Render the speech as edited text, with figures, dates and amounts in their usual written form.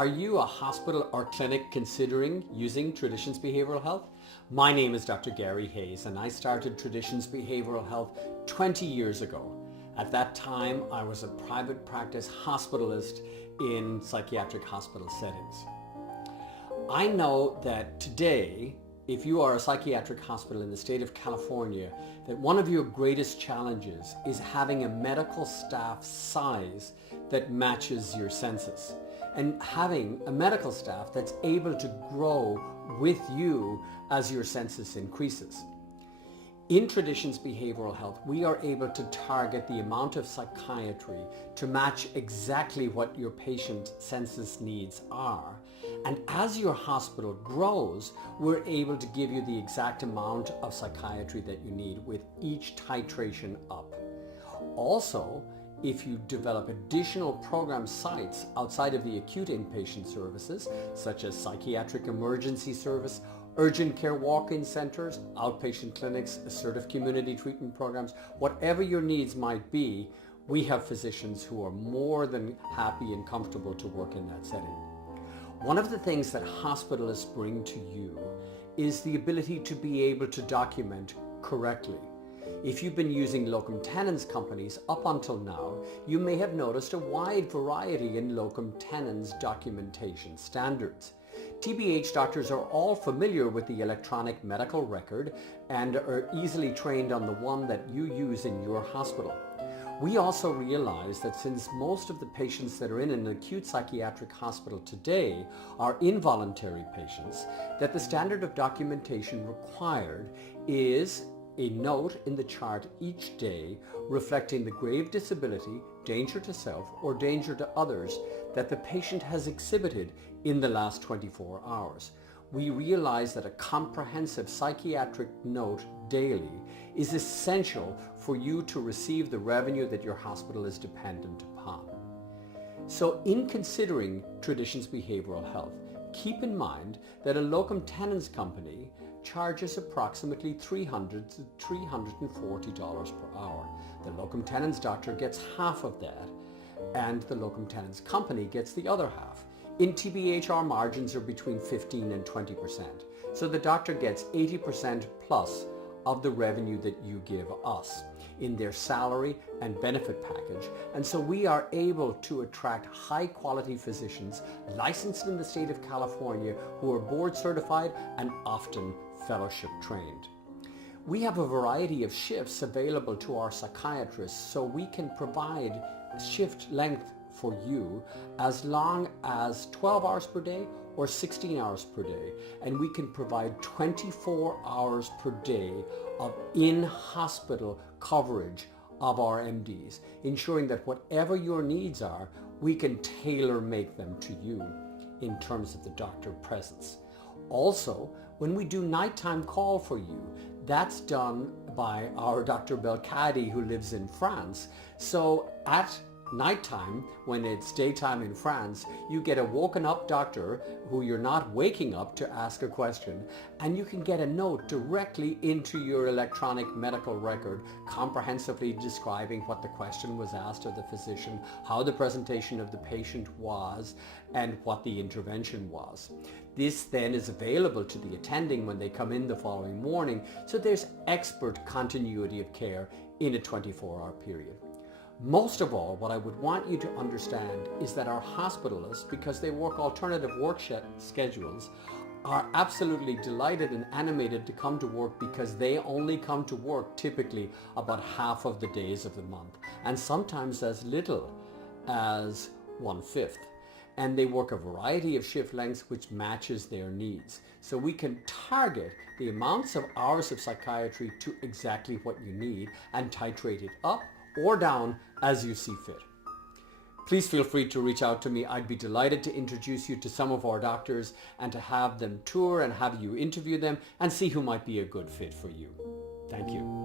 Are you a hospital or clinic considering using Traditions Behavioral Health? My name is Dr. Gary Hayes and I started Traditions Behavioral Health 20 years ago. At that time, I was a private practice hospitalist in psychiatric hospital settings. I know that today, if you are a psychiatric hospital in the state of California, that one of your greatest challenges is having a medical staff size that matches your census and having a medical staff that's able to grow with you as your census increases. In Traditions Behavioral Health, we are able to target the amount of psychiatry to match exactly what your patient census needs are. And as your hospital grows, we're able to give you the exact amount of psychiatry that you need with each titration up. Also, if you develop additional program sites outside of the acute inpatient services, such as psychiatric emergency service, urgent care walk-in centers, outpatient clinics, assertive community treatment programs, whatever your needs might be, we have physicians who are more than happy and comfortable to work in that setting. One of the things that hospitalists bring to you is the ability to be able to document correctly. If you've been using locum tenens companies up until now, you may have noticed a wide variety in locum tenens documentation standards. TBH doctors are all familiar with the electronic medical record and are easily trained on the one that you use in your hospital. We also realize that since most of the patients that are in an acute psychiatric hospital today are involuntary patients, that the standard of documentation required is a note in the chart each day reflecting the grave disability, danger to self, or danger to others that the patient has exhibited in the last 24 hours. We realize that a comprehensive psychiatric note daily is essential for you to receive the revenue that your hospital is dependent upon. So in considering Traditions Behavioral Health, keep in mind that a locum tenens company charges approximately $300 to $340 per hour. The locum tenens doctor gets half of that, and the locum tenens company gets the other half. In TBH, our margins are between 15 and 20%. So the doctor gets 80% plus of the revenue that you give us in their salary and benefit package. And so we are able to attract high quality physicians licensed in the state of California who are board certified and often fellowship trained. We have a variety of shifts available to our psychiatrists, so we can provide shift length for you as long as 12 hours per day or 16 hours per day, and we can provide 24 hours per day of in-hospital coverage of our MDs, ensuring that whatever your needs are, we can tailor make them to you in terms of the doctor presence. Also, when we do nighttime call for you, that's done by our Dr. Belkadi who lives in France. So at nighttime, when it's daytime in France, you get a woken up doctor who you're not waking up to ask a question, and you can get a note directly into your electronic medical record comprehensively describing what the question was asked of the physician, how the presentation of the patient was, and what the intervention was. This then is available to the attending when they come in the following morning, so there's expert continuity of care in a 24-hour period. Most of all, what I would want you to understand is that our hospitalists, because they work alternative work schedules, are absolutely delighted and animated to come to work because they only come to work typically about half of the days of the month, and sometimes as little as 1/5. And they work a variety of shift lengths which matches their needs. So we can target the amounts of hours of psychiatry to exactly what you need and titrate it up or down as you see fit. Please feel free to reach out to me. I'd be delighted to introduce you to some of our doctors and to have them tour and have you interview them and see who might be a good fit for you. Thank you.